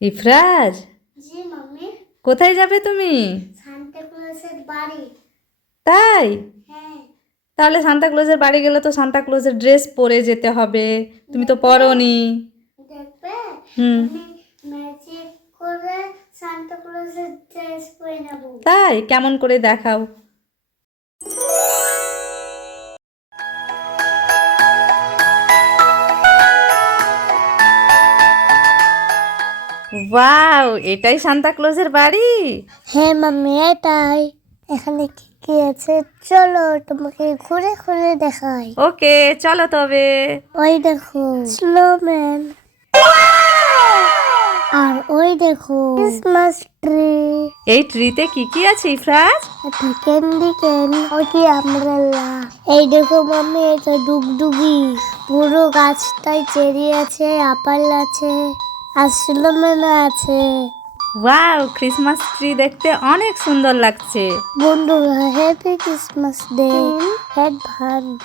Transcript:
ইফরাজ, জি mummy. কোথায় যাবে তুমি? সান্তা ক্লজের বাড়ি। তাই? হ্যাঁ। তাহলে সান্তা ক্লজের বাড়ি গেলে তো সান্তা ক্লজের ড্রেস পরে যেতে হবে, তুমি তো পরোনি। দেখবে হুম। আমি ম্যাজিক করে সান্তা ক্লজের ড্রেস পরে নেব। তাই? কেমন করে দেখাও। ওয়াও, এটাই সান্তা ক্লজের বাড়ি? হ্যাঁ মাম্মি, এটাই। এখানে কি কি আছে চলো তোমাকে ঘুরে ঘুরে দেখাই। ওকে, চলো তবে। ওই দেখো স্নোম্যান, আর ওই দেখো ক্রিসমাস ট্রি। এই ট্রিতে কি কি আছে ইফরাজ? এটা ক্যান্ডি ক্যান, ওটি আমব্রেলা। এই দেখো মাম্মি, এটা ডুগডুগি। পুরো গাছটায় চেরি আছে, আপেল আছে, আর স্নোম্যানও আছে। ওয়াও, ক্রিসমাস ট্রি দেখতে অনেক সুন্দর লাগছে। বন্ধুরা, হ্যাপি ক্রিসমাস ডে অ্যাডভান্স।